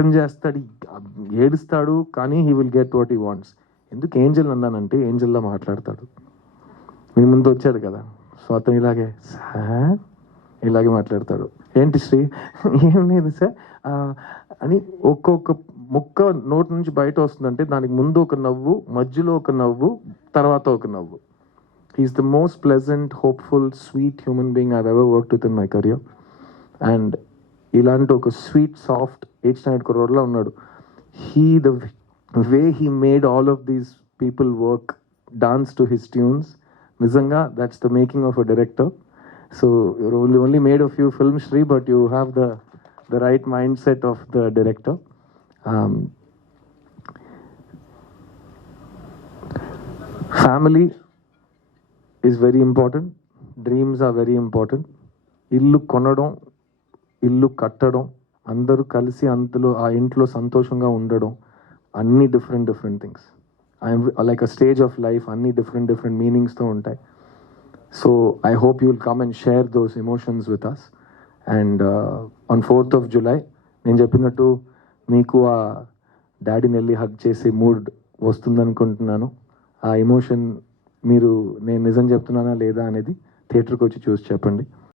Threaten చేస్తాడు, ఏడుస్తాడు, కానీ he will get what he wants. ఎందుకు ఏంజల్ అన్నానంటే ఏంజల్లా మాట్లాడతాడు. మీ ముందు వచ్చాడు కదా, సో అతను ఇలాగే సార్ ఇలాగే మాట్లాడతాడు. ఏంటి శ్రీ, ఏం లేదు సార్ అని ఒక్కొక్క ముక్క నోటి నుంచి బయట వస్తుందంటే దానికి ముందు ఒక నవ్వు, మధ్యలో ఒక నవ్వు, తర్వాత ఒక నవ్వు. He's the most pleasant, hopeful, sweet human being I ever worked with in my career. And ఇలాంటి ఒక sweet, soft H. Nayar Kuroda ఉన్నాడు. The way he made all of these people work, dance to his tunes, nizanga, that's the making of a director. So you only made a few films, Shri, but you have the right mindset of the director. Family is very important. Dreams are very important. Illu konadam, illu kattadam, అందరూ కలిసి అందులో ఆ ఇంట్లో సంతోషంగా ఉండడం, అన్ని different things. I'm like a stage of life, అన్ని different మీనింగ్స్తో ఉంటాయి. So I hope you will come and share those emotions with us. And on 4th of July నేను చెప్పినట్టు మీకు ఆ డాడీని వెళ్ళి హగ్ చేసే మూడ్ వస్తుందనుకుంటున్నాను. ఆ ఎమోషన్ మీరు నేను నిజం చెప్తున్నానా లేదా అనేది థియేటర్కి వచ్చి చూసి చెప్పండి.